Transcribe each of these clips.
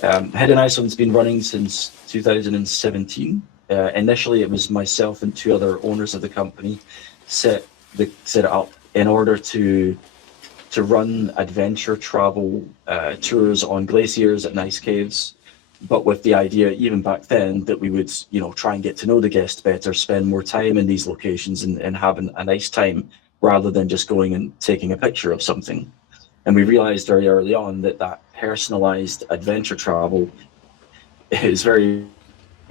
Head in Iceland's been running since 2017. Initially, it was myself and two other owners of the company set it up in order to run adventure travel tours on glaciers and ice caves, but with the idea even back then that we would, try and get to know the guest better, spend more time in these locations and having a nice time rather than just going and taking a picture of something. And we realized very early on that personalized adventure travel is very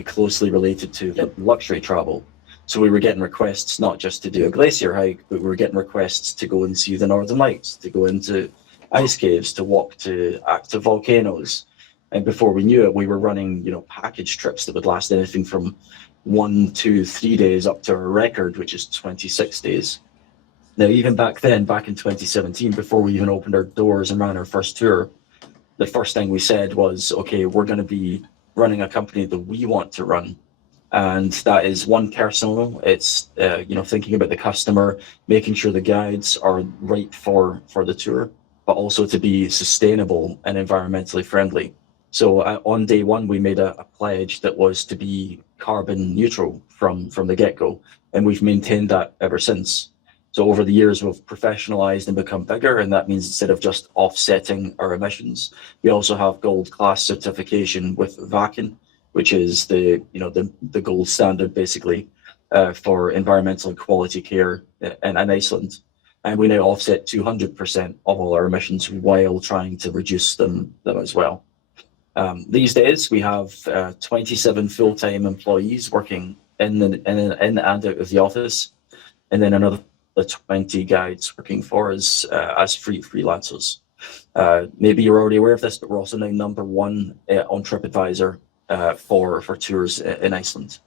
closely related to luxury travel. So we were getting requests not just to do a glacier hike, but we were getting requests to go and see the Northern Lights, to go into ice caves, to walk to active volcanoes. And before we knew it, we were running, package trips that would last anything from 1, 2, 3 days up to a record, which is 26 days. Now, even back then, back in 2017, before we even opened our doors and ran our first tour, the first thing we said was, okay, we're going to be running a company that we want to run. And that is one, personal. It's, thinking about the customer, making sure the guides are right for the tour, but also to be sustainable and environmentally friendly. So on day one, we made a pledge that was to be carbon neutral from the get-go, and we've maintained that ever since. So over the years, we've professionalized and become bigger, and that means instead of just offsetting our emissions, we also have gold class certification with VACN, which is the gold standard basically for environmental and quality care in Iceland. And we now offset 200% of all our emissions while trying to reduce them as well. These days, we have 27 full-time employees working in and out of the office, and then another 20 guides working for us as freelancers. Maybe you're already aware of this, but we're also now number one on TripAdvisor for tours in Iceland.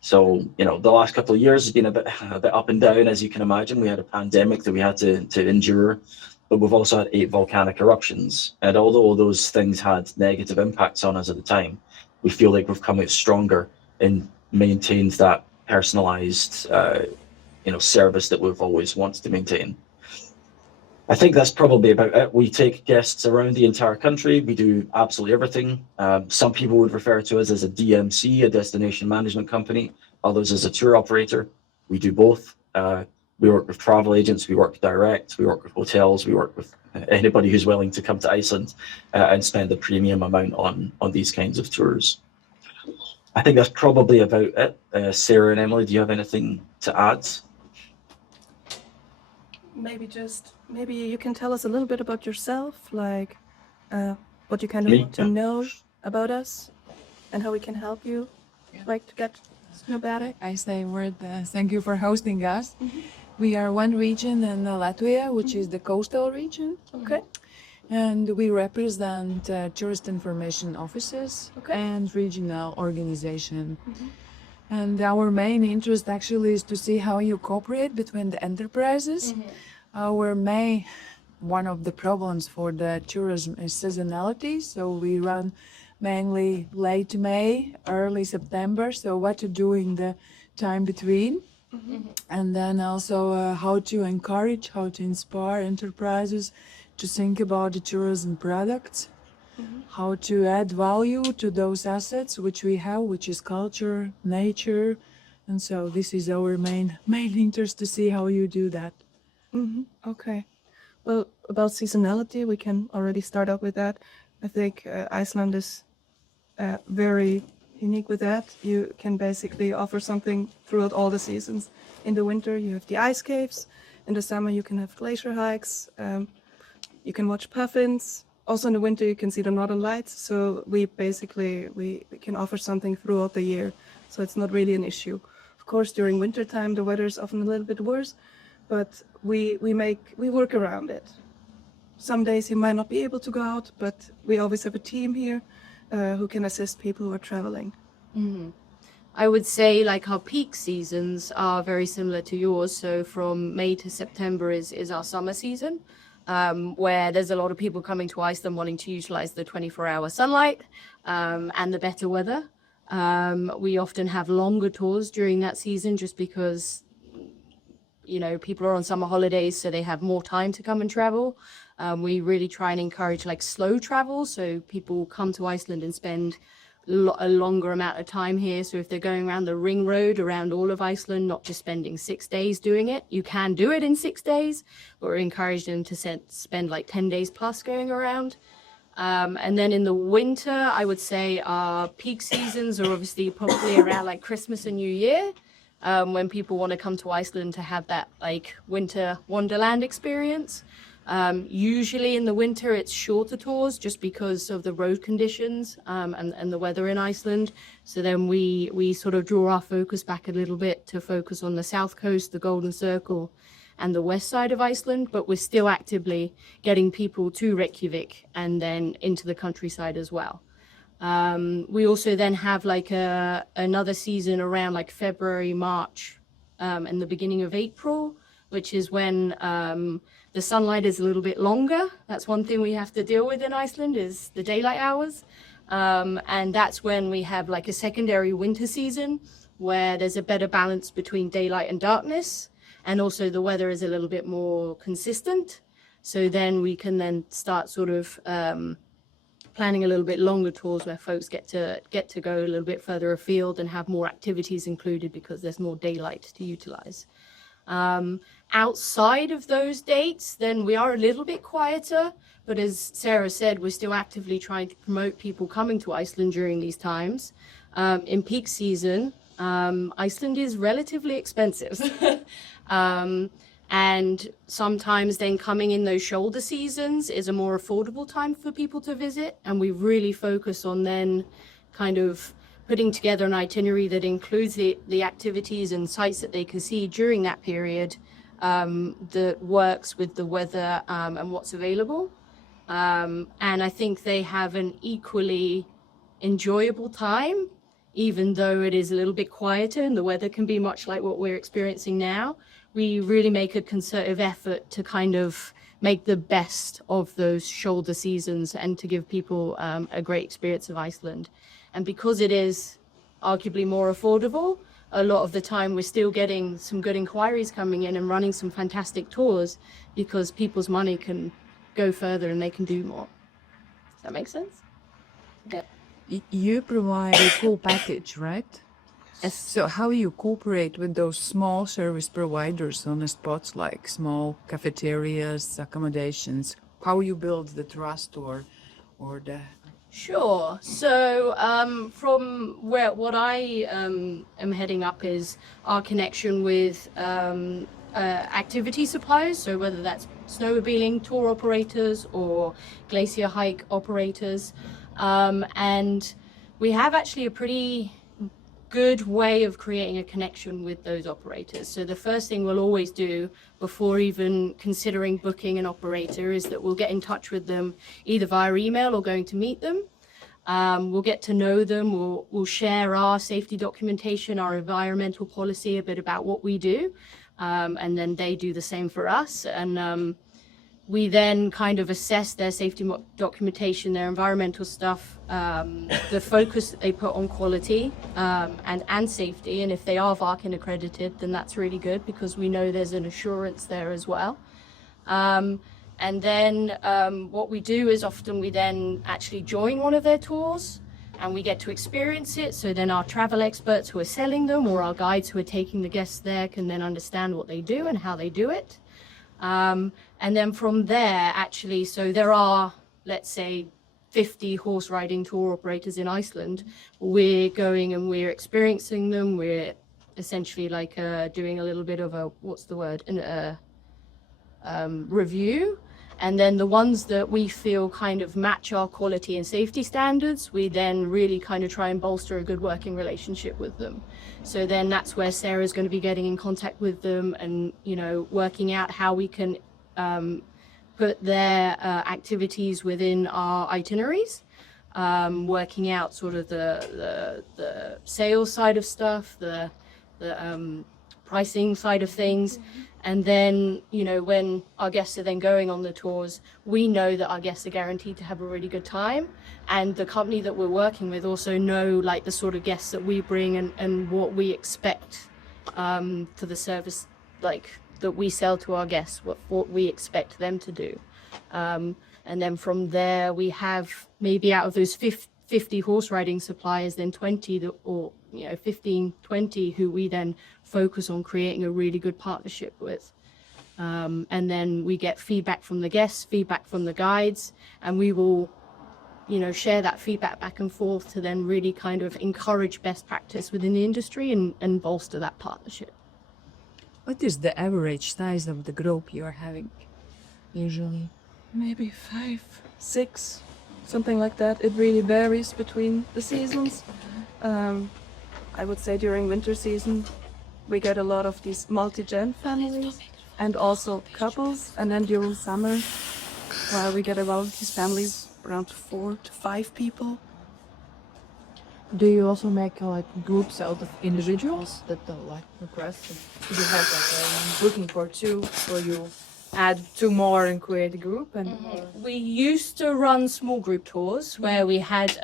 So, the last couple of years has been a bit up and down, as you can imagine. We had a pandemic that we had to endure, but we've also had 8 volcanic eruptions. And although those things had negative impacts on us at the time, we feel like we've come out stronger and maintained that personalized, service that we've always wanted to maintain. I think that's probably about it. We take guests around the entire country. We do absolutely everything. Some people would refer to us as a DMC, a destination management company, others as a tour operator. We do both. We work with travel agents, we work direct, we work with hotels, we work with anybody who's willing to come to Iceland and spend a premium amount on these kinds of tours. I think that's probably about it. Sarah and Emily, do you have anything to add? Maybe you can tell us a little bit about yourself, like what you kind of want to know about us and how we can help you, like to get to know better. I say a word, thank you for hosting us. Mm-hmm. We are one region in Latvia, which is the coastal region. Okay. And we represent tourist information offices and regional organization. Mm-hmm. And our main interest actually is to see how you cooperate between the enterprises. Mm-hmm. One of the problems for the tourism is seasonality. So we run mainly late May, early September. So what to do in the time between. Mm-hmm. And then also how to encourage, how to inspire enterprises to think about the tourism products. Mm-hmm. How to add value to those assets which we have, which is culture, nature. And so this is our main interest to see how you do that. Mm-hmm. Okay. Well, about seasonality, we can already start out with that. I think Iceland is very unique with that. You can basically offer something throughout all the seasons. In the winter, you have the ice caves. In the summer, you can have glacier hikes. You can watch puffins. Also in the winter, you can see the Northern Lights. So we can offer something throughout the year. So it's not really an issue. Of course, during winter time, the weather is often a little bit worse, but we work around it. Some days you might not be able to go out, but we always have a team here who can assist people who are traveling. Mm-hmm. I would say like our peak seasons are very similar to yours. So from May to September is our summer season. Where there's a lot of people coming to Iceland wanting to utilize the 24-hour sunlight and the better weather. We often have longer tours during that season just because people are on summer holidays, so they have more time to come and travel. We really try and encourage like slow travel, so people come to Iceland and spend a longer amount of time here. So if they're going around the ring road around all of Iceland, not just spending 6 days doing it, you can do it in 6 days, but we encourage them to spend like 10 days plus going around. And then in the winter, I would say our peak seasons are obviously probably around like Christmas and New Year, when people want to come to Iceland to have that like winter wonderland experience. Usually in the winter it's shorter tours just because of the road conditions and the weather in Iceland. So then we sort of draw our focus back a little bit to focus on the south coast, the Golden Circle, and the west side of Iceland, but we're still actively getting people to Reykjavik and then into the countryside as well. We also then have like another season around like February, March, and the beginning of April, which is when the sunlight is a little bit longer. That's one thing we have to deal with in Iceland is the daylight hours. And that's when we have like a secondary winter season where there's a better balance between daylight and darkness. And also the weather is a little bit more consistent. So then we can then start sort of planning a little bit longer tours where folks get to go a little bit further afield and have more activities included because there's more daylight to utilize. Outside of those dates, then we are a little bit quieter, but as Sarah said, we're still actively trying to promote people coming to Iceland during these times. In peak season, Iceland is relatively expensive. And sometimes then coming in those shoulder seasons is a more affordable time for people to visit. And we really focus on then kind of putting together an itinerary that includes the activities and sites that they can see during that period, that works with the weather and what's available. And I think they have an equally enjoyable time, even though it is a little bit quieter and the weather can be much like what we're experiencing now. We really make a concerted effort to kind of make the best of those shoulder seasons and to give people a great experience of Iceland. And because it is arguably more affordable, a lot of the time we're still getting some good inquiries coming in and running some fantastic tours because people's money can go further and they can do more. Does that make sense? Yeah. You provide a full package, right? Yes. So how you cooperate with those small service providers on the spots like small cafeterias, accommodations? How you build the trust or the... Sure. So from what I am heading up is our connection with activity suppliers. So whether that's snowmobiling tour operators or glacier hike operators. And we have actually a pretty good way of creating a connection with those operators. So the first thing we'll always do before even considering booking an operator is that we'll get in touch with them either via email or going to meet them. We'll get to know them, we'll share our safety documentation, our environmental policy, a bit about what we do, and then they do the same for us. And we then kind of assess their safety documentation, their environmental stuff, the focus that they put on quality and safety. And if they are Varkin accredited, then that's really good because we know there's an assurance there as well. And then what we do is often we then actually join one of their tours and we get to experience it. So then our travel experts who are selling them or our guides who are taking the guests there can then understand what they do and how they do it. And then from there, actually, so there are, let's say, 50 horse riding tour operators in Iceland. We're going and we're experiencing them. We're essentially like doing a little bit of a, what's the word, review. And then the ones that we feel kind of match our quality and safety standards, we then really kind of try and bolster a good working relationship with them. So then that's where Sarah's going to be getting in contact with them and, you know, working out how we can put their activities within our itineraries, working out sort of the sales side of stuff, the pricing side of things. And then, you know, when our guests are then going on the tours, we know that our guests are guaranteed to have a really good time. And the company that we're working with also know like the sort of guests that we bring and what we expect for the service, like that we sell to our guests, what we expect them to do. And then from there, we have maybe out of those 50 horse riding suppliers, then 20 or 15, 20 who we then focus on creating a really good partnership with. And then we get feedback from the guests, feedback from the guides, and we will, share that feedback back and forth to then really kind of encourage best practice within the industry and bolster that partnership. What is the average size of the group you are having usually? Maybe 5, 6, something like that. It really varies between the seasons. I would say during winter season, we get a lot of these multi-gen families and also couples. And then during summer, we get a lot of these families, around 4 to 5 people. Do you also make groups out of individuals that request? Do you have booking for 2, or you add 2 more and create a group? And we used to run small group tours where we had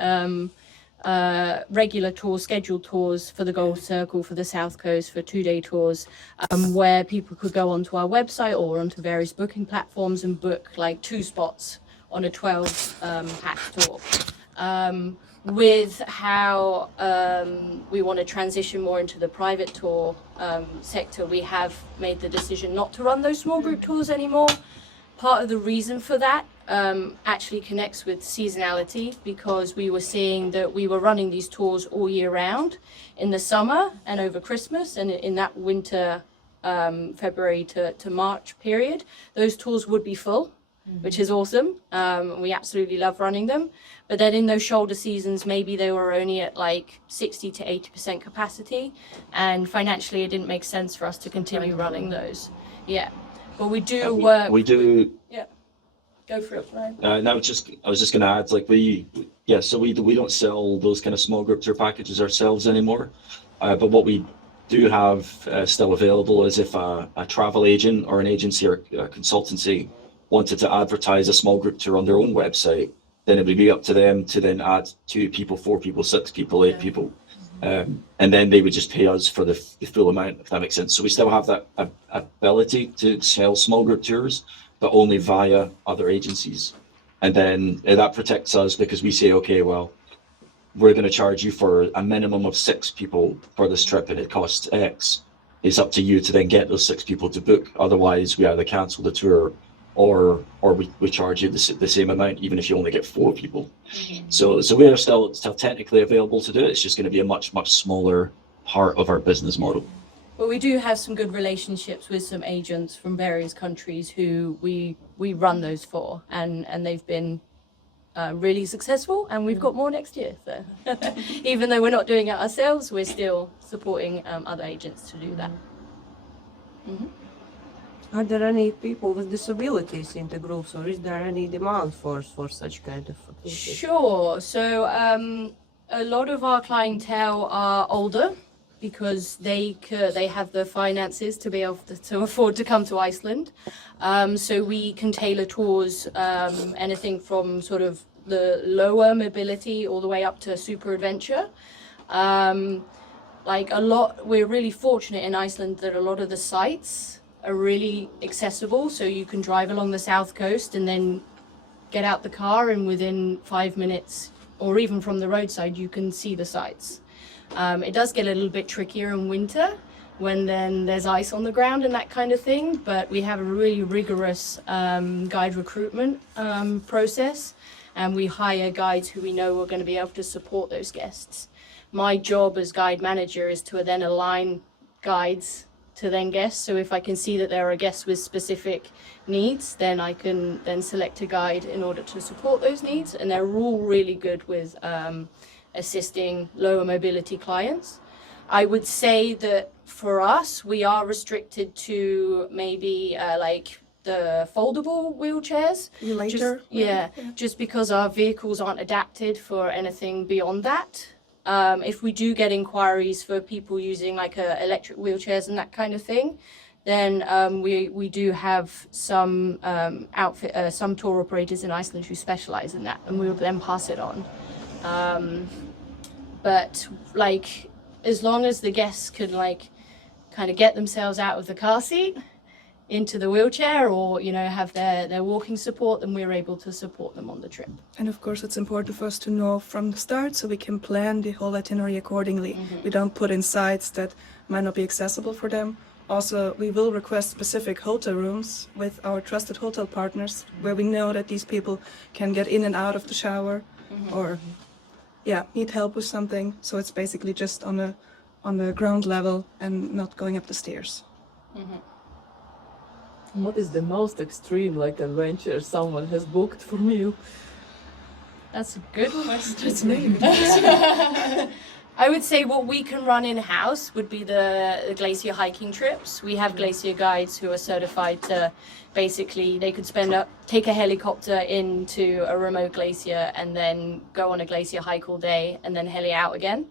regular tours, scheduled tours for the Gold Circle, for the South Coast, for 2-day tours, where people could go onto our website or onto various booking platforms and book 2 spots on a 12-pack tour. With how we want to transition more into the private tour sector, we have made the decision not to run those small group tours anymore. Part of the reason for that actually connects with seasonality, because we were seeing that we were running these tours all year round in the summer and over Christmas, and in that winter, February to March period, those tours would be full, which is awesome. We absolutely love running them. But then in those shoulder seasons, maybe they were only at 60 to 80% capacity, and financially it didn't make sense for us to continue running those. Yeah, but we do work. We do. Yeah, go for it, Ryan. No, I was just going to add, we don't sell those kind of small group tour packages ourselves anymore. But what we do have still available is if a travel agent or an agency or a consultancy wanted to advertise a small group tour on their own website, then it would be up to them to then add 2 people, 4 people, 6 people, 8 people. And then they would just pay us for the full amount, if that makes sense. So we still have that ability to sell small group tours, but only via other agencies. And then that protects us, because we say, okay, well, we're going to charge you for a minimum of 6 people for this trip and it costs X. It's up to you to then get those 6 people to book. Otherwise, we either cancel the tour or we charge you the same amount, even if you only get 4 people. So we are still technically available to do it. It's just going to be a much smaller part of our business model. But we do have some good relationships with some agents from various countries who we run those for, and they've been really successful, and we've got more next year. So even though we're not doing it ourselves, we're still supporting other agents to do that. Are there any people with disabilities in the groups, or is there any demand for such kind of activities? Sure. So a lot of our clientele are older, because they have the finances to be able to afford to come to Iceland. So we can tailor tours, anything from sort of the lower mobility all the way up to super adventure. We're really fortunate in Iceland that a lot of the sites are really accessible. So you can drive along the south coast and then get out the car, and within 5 minutes, or even from the roadside, you can see the sites. It does get a little bit trickier in winter when then there's ice on the ground and that kind of thing, but we have a really rigorous guide recruitment process, and we hire guides who we know are going to be able to support those guests. My job as guide manager is to then align guides to then guests. So if I can see that there are guests with specific needs, then I can then select a guide in order to support those needs, and they're all really good with assisting lower mobility clients. I would say that for us, we are restricted to maybe the foldable wheelchairs. Later. Just because our vehicles aren't adapted for anything beyond that. If we do get inquiries for people using electric wheelchairs and that kind of thing, then we do have some some tour operators in Iceland who specialize in that, and we will then pass it on. But as long as the guests can kind of get themselves out of the car seat, into the wheelchair or, you know, have their walking support, then we're able to support them on the trip. And of course, it's important for us to know from the start so we can plan the whole itinerary accordingly. We don't put in sites that might not be accessible for them. Also, we will request specific hotel rooms with our trusted hotel partners where we know that these people can get in and out of the shower or need help with something. So it's basically just on the ground level and not going up the stairs. What is the most extreme adventure someone has booked from you? That's a good question. I would say what we can run in-house would be the glacier hiking trips. We have glacier guides who are certified to basically, they could take a helicopter into a remote glacier and then go on a glacier hike all day and then heli out again.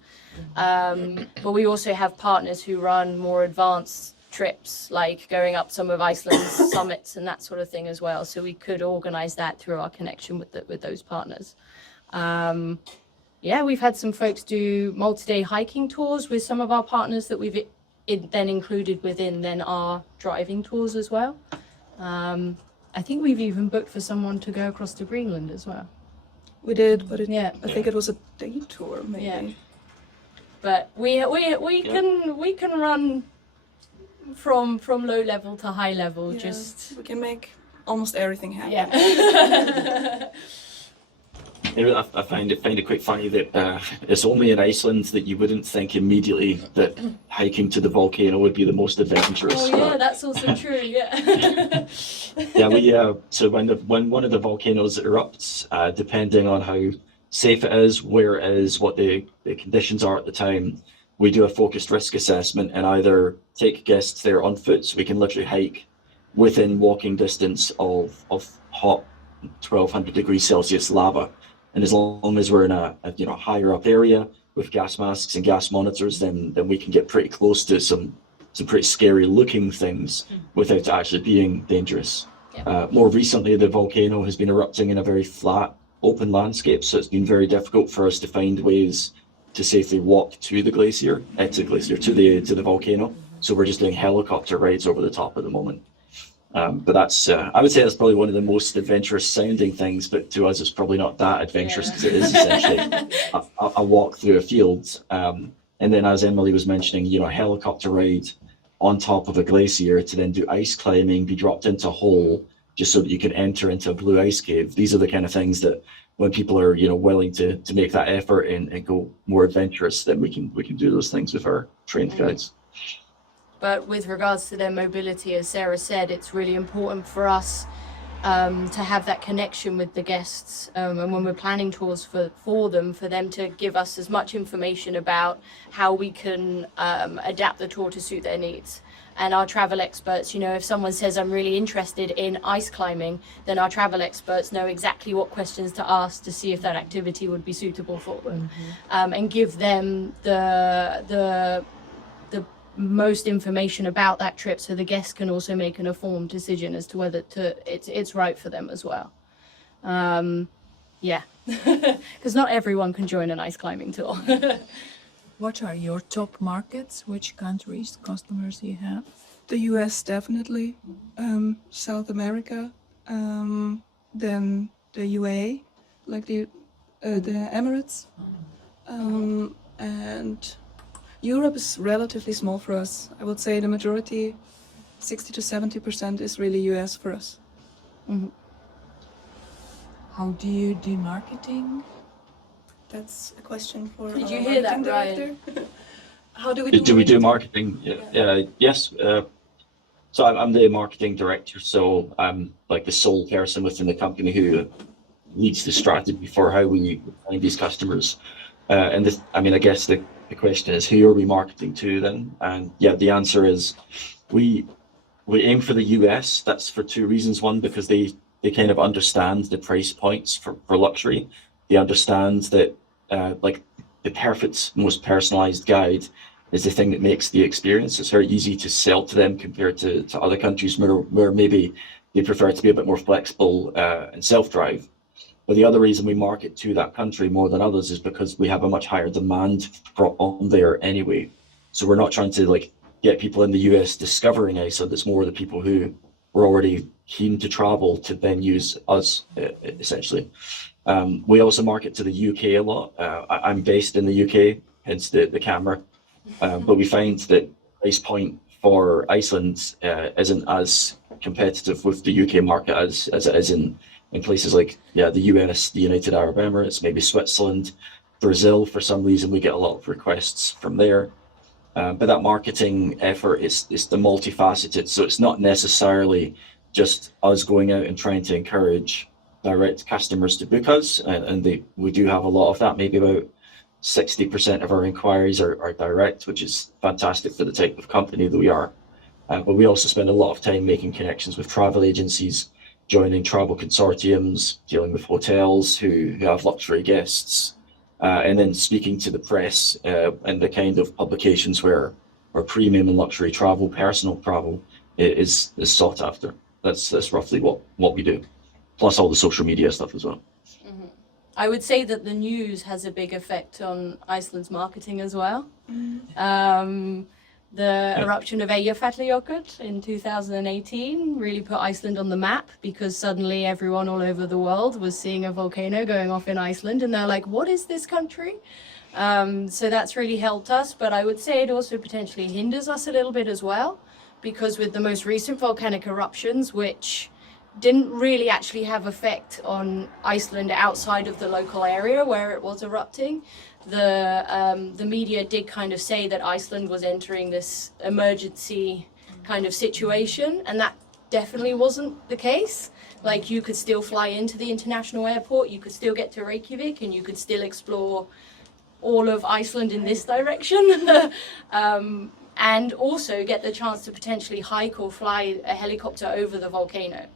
But we also have partners who run more advanced trips, like going up some of Iceland's summits and that sort of thing as well. So we could organize that through our connection with those partners. We've had some folks do multi-day hiking tours with some of our partners that we've then included within our driving tours as well. I think we've even booked for someone to go across to Greenland as well. We did, but I think it was a day tour, maybe. Yeah. But we can run from low level to high level. We can make almost everything happen. Yeah. I find it quite funny that it's only in Iceland that you wouldn't think immediately that hiking to the volcano would be the most adventurous. Oh yeah, that's also true. Yeah. So when one of the volcanoes erupts, depending on how safe it is, where it is, what the conditions are at the time, we do a focused risk assessment and either take guests there on foot, so we can literally hike within walking distance of hot 1200 degrees Celsius lava. And as long as we're in a higher up area with gas masks and gas monitors, then we can get pretty close to some pretty scary looking things without it actually being dangerous. Yeah. More recently, the volcano has been erupting in a very flat, open landscape, so it's been very difficult for us to find ways to safely walk to the glacier, to the volcano. So we're just doing helicopter rides over the top at the moment. But that's, I would say that's probably one of the most adventurous sounding things, but to us it's probably not that adventurous because it is essentially a walk through a field. And then as Emily was mentioning, a helicopter ride on top of a glacier to then do ice climbing, be dropped into a hole just so that you can enter into a blue ice cave. These are the kind of things that when people are, willing to make that effort and go more adventurous, then we can do those things with our trained guides. But with regards to their mobility, as Sarah said, it's really important for us to have that connection with the guests. And when we're planning tours for them to give us as much information about how we can adapt the tour to suit their needs. And our travel experts, if someone says, I'm really interested in ice climbing, then our travel experts know exactly what questions to ask to see if that activity would be suitable for them. And give them the most information about that trip so the guests can also make an informed decision as to whether it's right for them as well. Because not everyone can join an ice climbing tour. What are your top markets? Which countries, customers you have? The US definitely, South America, then the UAE, like the Emirates, and Europe is relatively small for us. I would say the majority, 60 to 70% is really US for us. Mm-hmm. How do you do marketing? That's a question for Did our you hear that, marketing director. How do we Do we do marketing? Yes. So I'm the marketing director, so I'm like the sole person within the company who leads the strategy for how we find these customers. I guess the question is, who are we marketing to then? And the answer is we aim for the US. That's for two reasons. One, because they kind of understand the price points for luxury. They understand that the perfect, most personalized guide is the thing that makes the experience. It's very easy to sell to them compared to other countries where maybe they prefer to be a bit more flexible and self-drive. But the other reason we market to that country more than others is because we have a much higher demand on there anyway. So we're not trying to get people in the US discovering Iceland. It's more the people who were already keen to travel to then use us, essentially. We also market to the UK a lot. I'm based in the UK, hence the camera. But we find that price point for Iceland isn't as competitive with the UK market as it is in places like the US, the United Arab Emirates, maybe Switzerland, Brazil. For some reason, we get a lot of requests from there. But that marketing effort is the multifaceted. So it's not necessarily just us going out and trying to encourage direct customers to book us, and we do have a lot of that. Maybe about 60% of our inquiries are direct, which is fantastic for the type of company that we are. But we also spend a lot of time making connections with travel agencies, joining travel consortiums, dealing with hotels who have luxury guests, and then speaking to the press and the kind of publications where premium and luxury travel, personal travel is sought after. That's roughly what we do, plus all the social media stuff as well. I would say that the news has a big effect on Iceland's marketing as well. The eruption of Eyjafjallajökull in 2018 really put Iceland on the map, because suddenly everyone all over the world was seeing a volcano going off in Iceland, and they're like, what is this country? So that's really helped us, but I would say it also potentially hinders us a little bit as well, because with the most recent volcanic eruptions, which didn't really actually have effect on Iceland outside of the local area where it was erupting, the media did kind of say that Iceland was entering this emergency kind of situation, and that definitely wasn't the case. Like, you could still fly into the international airport, you could still get to Reykjavik, and you could still explore all of Iceland in this direction. And also get the chance to potentially hike or fly a helicopter over the volcano.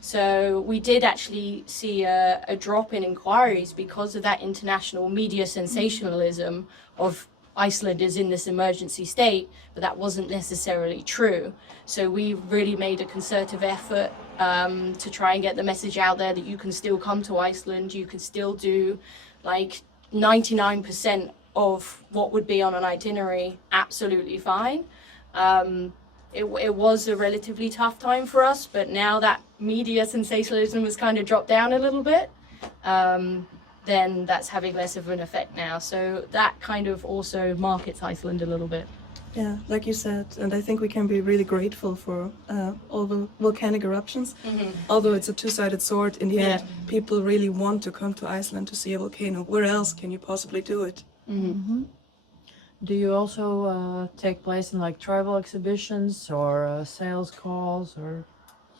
So we did actually see a drop in inquiries because of that international media sensationalism of Iceland is in this emergency state, but that wasn't necessarily true. So we really made a concerted effort to try and get the message out there that you can still come to Iceland, you can still do like 99% of what would be on an itinerary absolutely fine. It was a relatively tough time for us, but now that media sensationalism has kind of dropped down a little bit, then that's having less of an effect now. So that kind of also markets Iceland a little bit. Yeah, like you said, and I think we can be really grateful for all the volcanic eruptions. Although it's a two-sided sword, in the end, people really want to come to Iceland to see a volcano. Where else can you possibly do it? Do you also take place in like travel exhibitions or sales calls or?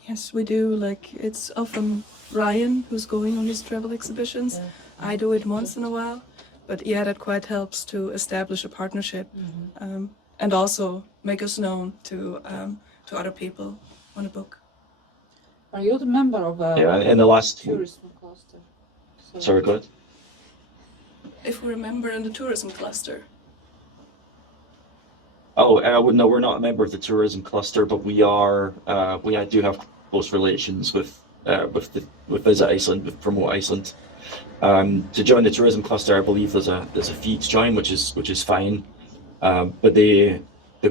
Yes, we do. Like, it's often Ryan who's going on his travel exhibitions. I do it once in a while, but yeah, that quite helps to establish a partnership and also make us known to other people on a book. Are you the member of a In the last tourism cluster? sorry, go ahead. If we remember, in the tourism cluster. Oh, no, we're not a member of the tourism cluster, but we are. We do have close relations with Visit Iceland, with Promote Iceland. To join the tourism cluster, I believe there's a fee to join, which is fine. But the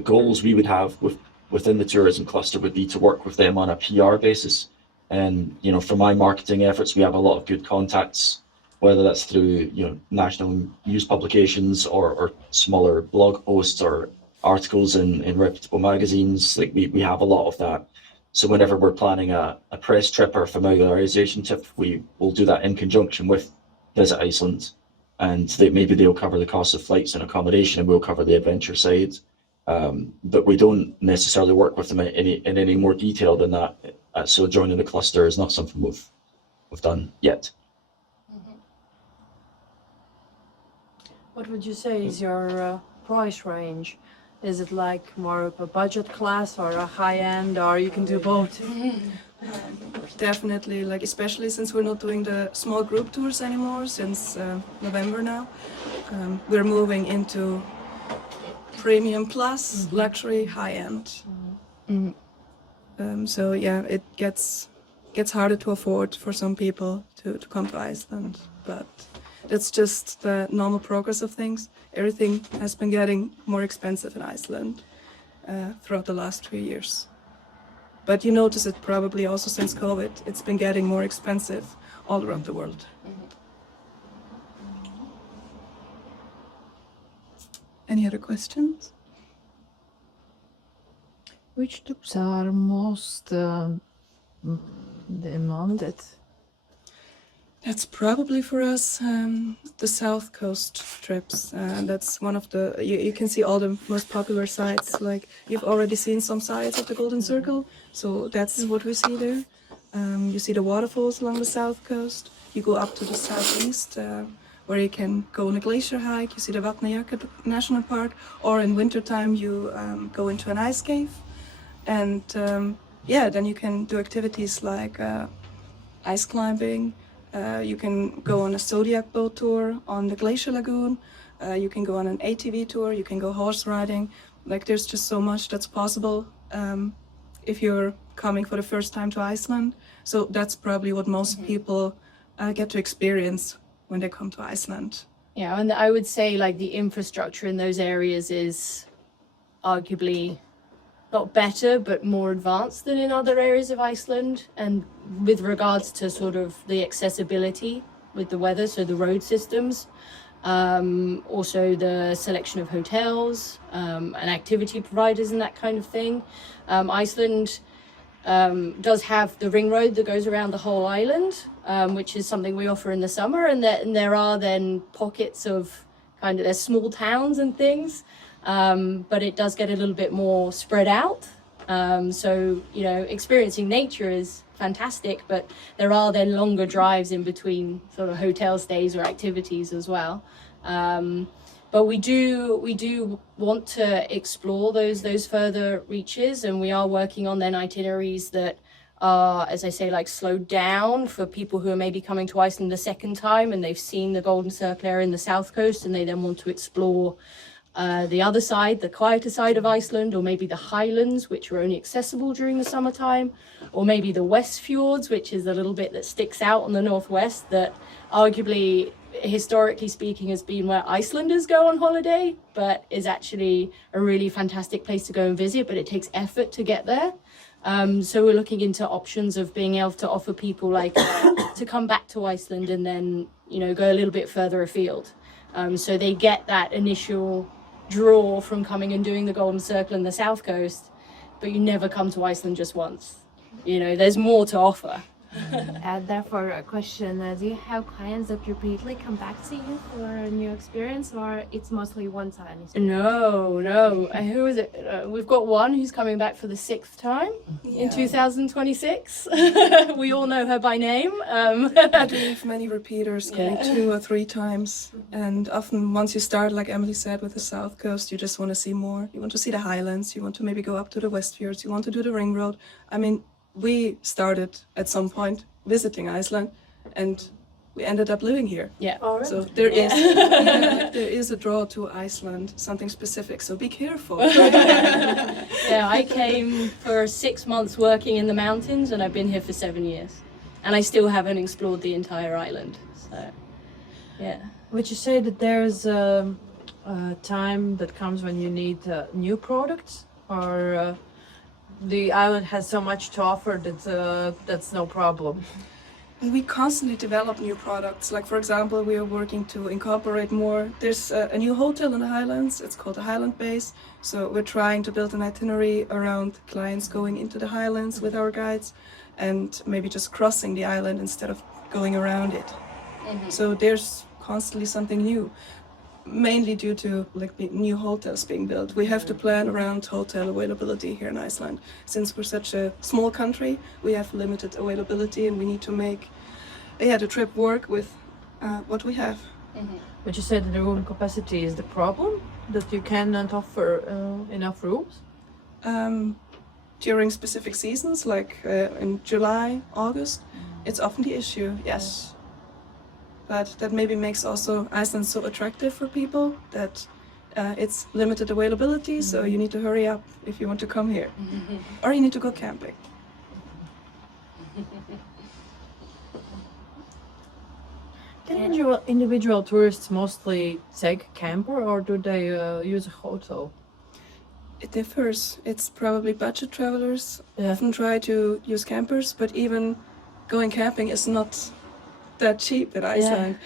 goals we would have within the tourism cluster would be to work with them on a PR basis. And for my marketing efforts, we have a lot of good contacts, whether that's through national news publications or smaller blog posts or articles in reputable magazines. Like we have a lot of that. So whenever we're planning a press trip or familiarization trip, we will do that in conjunction with Visit Iceland, and maybe they'll cover the cost of flights and accommodation, and we'll cover the adventure side. But we don't necessarily work with them in any more detail than that. So joining the cluster is not something we've done yet. What would you say is your price range? Is it like more of a budget class or a high end, or you can do both? Definitely, like especially since we're not doing the small group tours anymore since November now. We're moving into premium plus, luxury, high end. So yeah, it gets harder to afford for some people to come to Iceland, but that's just the normal progress of things. Everything has been getting more expensive in Iceland throughout the last 3 years. But you notice it probably also since COVID. It's been getting more expensive all around the world. Any other questions? Which trips are most demanded? That's probably for us the South Coast trips. That's one of the, you can see all the most popular sites. Like you've already seen some sites of the Golden Circle, so that's what we see there. You see the waterfalls along the South Coast. You go up to the southeast where you can go on a glacier hike. You see the Vatnajökull National Park, or in wintertime you go into an ice cave. And then you can do activities like ice climbing. You can go on a Zodiac boat tour on the Glacier Lagoon. You can go on an ATV tour. You can go horse riding. Like there's just so much that's possible if you're coming for the first time to Iceland. So that's probably what most people get to experience when they come to Iceland. Yeah, and I would say like the infrastructure in those areas is arguably not better, but more advanced than in other areas of Iceland. And with regards to sort of the accessibility with the weather, so the road systems, also the selection of hotels and activity providers and that kind of thing. Iceland does have the ring road that goes around the whole island, which is something we offer in the summer. And there are then pockets of there's small towns and things. But it does get a little bit more spread out. So, experiencing nature is fantastic, but there are then longer drives in between sort of hotel stays or activities as well. But we do want to explore those further reaches, and we are working on then itineraries that are, as I say, like slowed down for people who are maybe coming to Iceland a second time and they've seen the Golden Circle area in the south coast and they then want to explore the other side, the quieter side of Iceland, or maybe the highlands, which are only accessible during the summertime, or maybe the West Fjords, which is a little bit that sticks out on the northwest that arguably, historically speaking, has been where Icelanders go on holiday, but is actually a really fantastic place to go and visit, but it takes effort to get there. So we're looking into options of being able to offer people like to come back to Iceland and then, go a little bit further afield. So they get that initial draw from coming and doing the Golden Circle and the South Coast, but you never come to Iceland just once. There's more to offer. Therefore, a question, do you have clients that repeatedly come back to you for a new experience, or it's mostly one-time? No. Who is it? We've got one who's coming back for the 6th time in 2026. We all know her by name. I do have many repeaters coming 2 or 3 times. And often once you start, like Emily said, with the South Coast, you just want to see more. You want to see the highlands. You want to maybe go up to the West Fjords. You want to do the ring road. I mean, we started at some point visiting Iceland and we ended up living here. Yeah. So there is a draw to Iceland, something specific, so be careful. Yeah, I came for 6 months working in the mountains and I've been here for 7 years. And I still haven't explored the entire island. So, yeah. Would you say that there's a time that comes when you need new products, or the island has so much to offer that that's no problem? We constantly develop new products. Like, for example, we are working to incorporate more. There's a new hotel in the Highlands. It's called the Highland Base. So we're trying to build an itinerary around clients going into the Highlands with our guides and maybe just crossing the island instead of going around it. So there's constantly something new, mainly due to like the new hotels being built. We have to plan around hotel availability here in Iceland. Since we're such a small country, we have limited availability and we need to make the trip work with what we have. Would you say that the room capacity is the problem, that you cannot offer enough rooms? During specific seasons, like in July, August, it's often the issue, yes. But that maybe makes also Iceland so attractive for people that it's limited availability, so you need to hurry up if you want to come here. Or you need to go camping. Can individual tourists mostly take a camper, or do they use a hotel? It differs. It's probably budget travelers Yeah. often try to use campers, but even going camping is not that cheap in Iceland.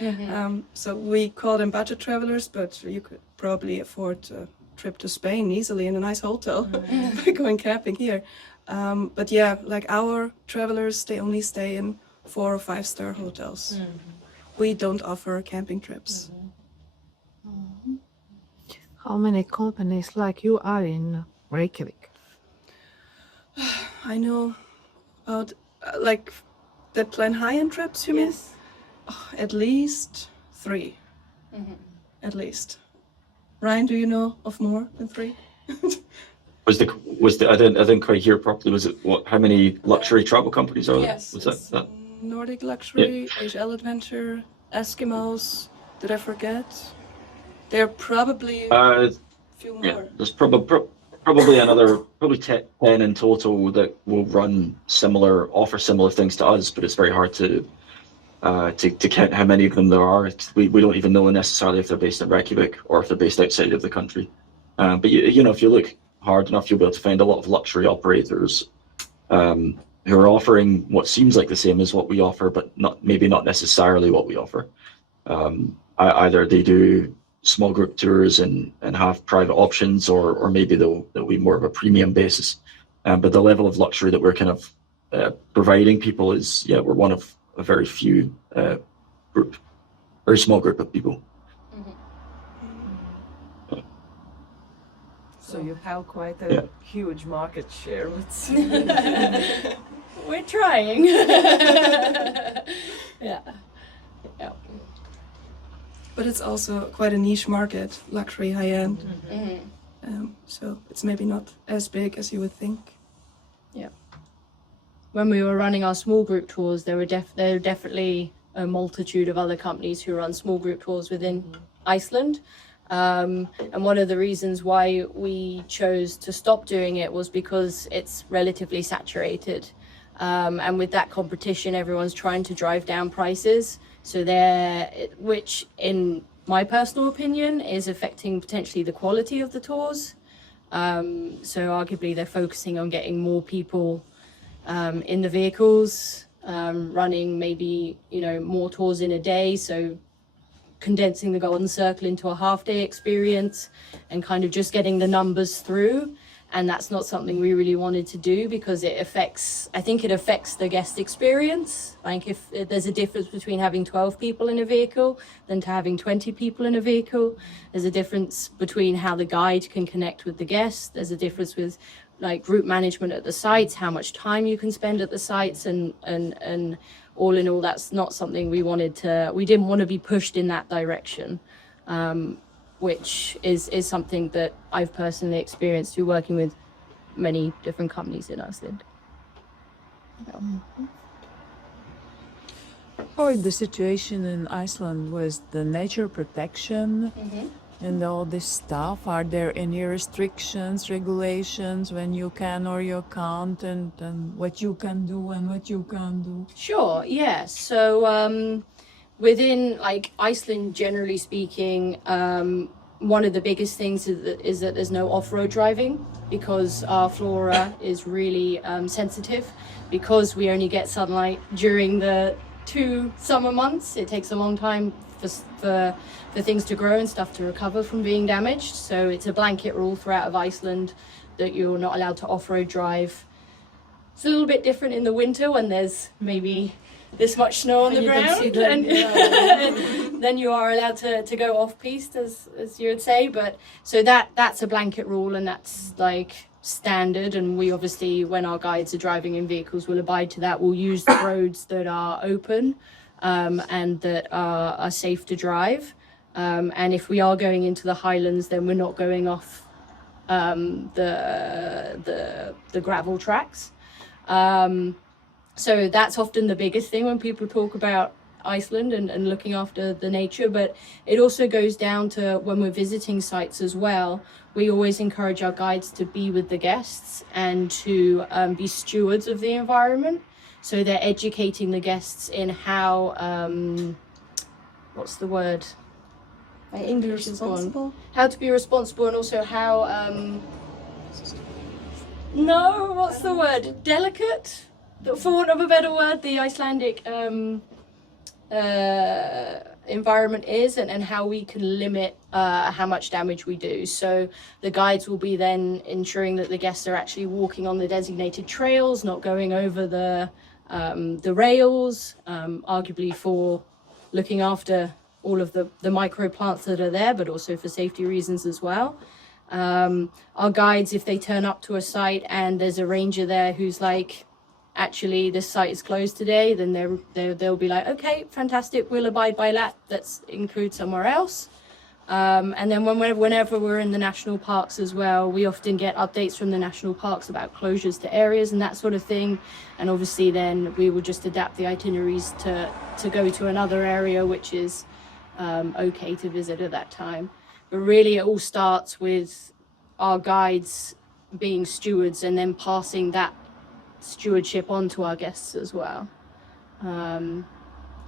So we call them budget travelers, but you could probably afford a trip to Spain easily in a nice hotel by going camping here. But yeah, like our travelers, they only stay in 4 or 5 star hotels. We don't offer camping trips. How many companies like you are in Reykjavik? I know about like that plan high-end trips, you mean? Oh, at least 3. At least. Ryan, do you know of more than 3? Was the I didn't quite hear properly. Was it how many luxury travel companies are there? Yes, Was it's that? Nordic Luxury, HL Adventure, Eskimos. Did I forget? There are probably a few more. Yeah, there's probably another 10 in total that will offer similar things to us, but it's very hard to count how many of them there are. We don't even know necessarily if they're based in Reykjavik or if they're based outside of the country. But you know, if you look hard enough, you'll be able to find a lot of luxury operators who are offering what seems like the same as what we offer, but maybe not necessarily what we offer. Either they do small group tours and have private options, or maybe they'll be more of a premium basis. But the level of luxury that we're kind of providing people is, we're one of a very few very small group of people. So you have quite a huge market share, let's see. We're trying. Yeah. But it's also quite a niche market, luxury, high-end. So it's maybe not as big as you would think. Yeah. When we were running our small group tours, there were definitely a multitude of other companies who run small group tours within Iceland. And one of the reasons why we chose to stop doing it was because it's relatively saturated. And with that competition, everyone's trying to drive down prices. So which in my personal opinion is affecting potentially the quality of the tours. So arguably they're focusing on getting more people in the vehicles, running maybe, more tours in a day. So condensing the Golden Circle into a half-day experience and kind of just getting the numbers through. And that's not something we really wanted to do because it affects the guest experience. Like if there's a difference between having 12 people in a vehicle than to having 20 people in a vehicle. There's a difference between how the guide can connect with the guest. There's a difference with like group management at the sites, how much time you can spend at the sites, and all in all, that's not something we didn't want to be pushed in that direction. Which is something that I've personally experienced through working with many different companies in Iceland. How is the situation in Iceland with the nature protection and all this stuff? Are there any restrictions, regulations when you can or you can't, and what you can do and what you can't do? Sure, yeah. So within like Iceland, generally speaking, one of the biggest things is that there's no off-road driving because our flora is really sensitive. Because we only get sunlight during the 2 summer months, it takes a long time for things to grow and stuff to recover from being damaged. So it's a blanket rule throughout of Iceland that you're not allowed to off-road drive. It's a little bit different in the winter when there's maybe this much snow on the ground, and then you are allowed to go off-piste, as you would say. But so that's a blanket rule, and that's like standard. And we obviously, when our guides are driving in vehicles, will abide to that. We'll use the roads that are open and that are safe to drive. And if we are going into the highlands, then we're not going off the gravel tracks. So that's often the biggest thing when people talk about Iceland and looking after the nature. But it also goes down to when we're visiting sites as well. We always encourage our guides to be with the guests and to be stewards of the environment. So they're educating the guests in how, what's the word? My English is gone. How to be responsible, and also how No, what's the word? Delicate, for want of a better word, the Icelandic environment is, and how we can limit how much damage we do. So the guides will be then ensuring that the guests are actually walking on the designated trails, not going over the rails, arguably for looking after all of the microplants that are there, but also for safety reasons as well. Our guides, if they turn up to a site and there's a ranger there who's like, actually this site is closed today, then they'll be like, okay, fantastic, we'll abide by that, let's include somewhere else. And then whenever we're in the national parks as well, we often get updates from the national parks about closures to areas and that sort of thing. And obviously then we will just adapt the itineraries to go to another area which is okay to visit at that time. But really it all starts with our guides being stewards and then passing that stewardship on to our guests as well.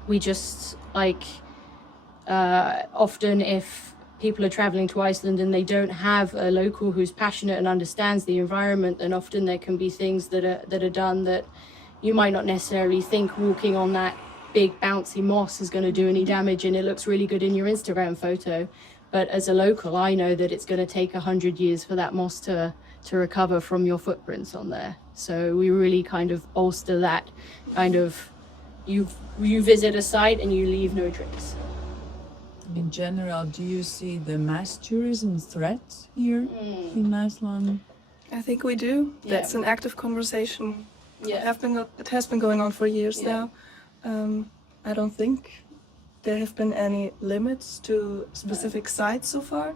We just often if people are traveling to Iceland and they don't have a local who's passionate and understands the environment, then often there can be things that are done that you might not necessarily think walking on that big bouncy moss is going to do any damage, and it looks really good in your Instagram photo. But as a local, I know that it's going to take 100 years for that moss to recover from your footprints on there. So we really kind of bolster that kind of, you visit a site and you leave no trace. In general, do you see the mass tourism threat here in Iceland? I think we do. Yeah. That's an active conversation. Yeah. It has been going on for years now. I don't think there have been any limits to specific sites so far.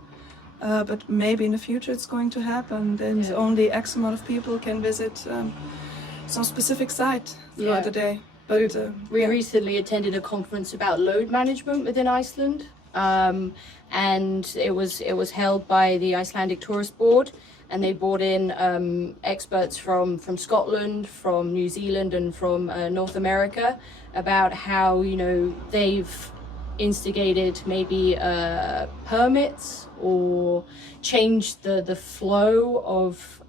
But maybe in the future it's going to happen. Then only X amount of people can visit some specific site throughout the day. But we recently attended a conference about load management within Iceland, and it was held by the Icelandic Tourist Board, and they brought in experts from Scotland, from New Zealand, and from North America about how they've instigated maybe permits or changed the flow of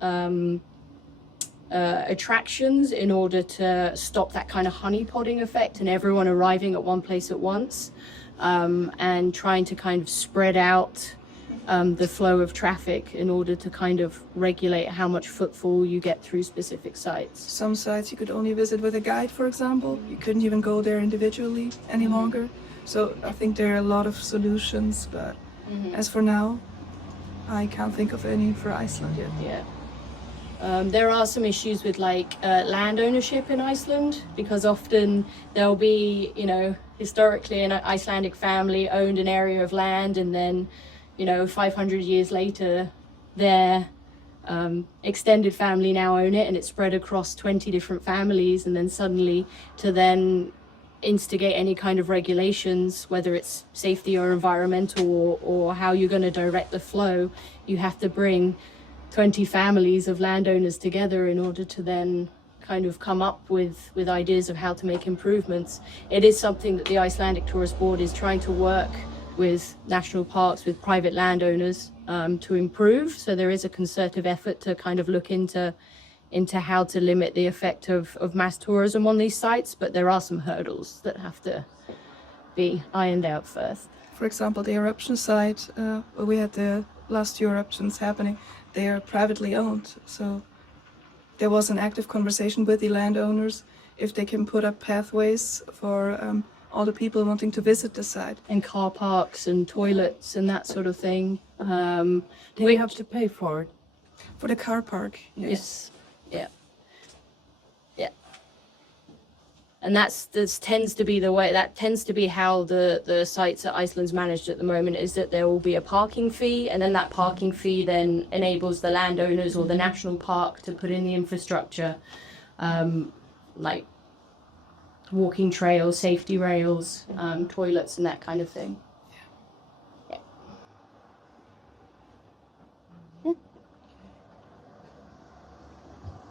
attractions in order to stop that kind of honeypotting effect and everyone arriving at one place at once, and trying to kind of spread out the flow of traffic in order to kind of regulate how much footfall you get through specific sites. some sites you could only visit with a guide, for example. You couldn't even go there individually any longer. So I think there are a lot of solutions, but as for now, I can't think of any for Iceland yet. Yeah. There are some issues with land ownership in Iceland, because often there'll be, historically an Icelandic family owned an area of land, and then, 500 years later, their extended family now own it, and it's spread across 20 different families, and then suddenly to then instigate any kind of regulations, whether it's safety or environmental or how you're going to direct the flow, you have to bring 20 families of landowners together in order to then kind of come up with ideas of how to make improvements. It is something that the Icelandic Tourist Board is trying to work with national parks, with private landowners to improve. So there is a concerted effort to kind of look into how to limit the effect of mass tourism on these sites, but there are some hurdles that have to be ironed out first. For example, the eruption site, where we had the last two eruptions happening, they are privately owned. So there was an active conversation with the landowners if they can put up pathways for all the people wanting to visit the site. And car parks and toilets and that sort of thing. We have to pay for it. For the car park. Yes. Yeah. Yeah. And that tends to be the way, that tends to be how the sites that Iceland's managed at the moment, is that there will be a parking fee, and then that parking fee then enables the landowners or the national park to put in the infrastructure, like walking trails, safety rails, toilets and that kind of thing.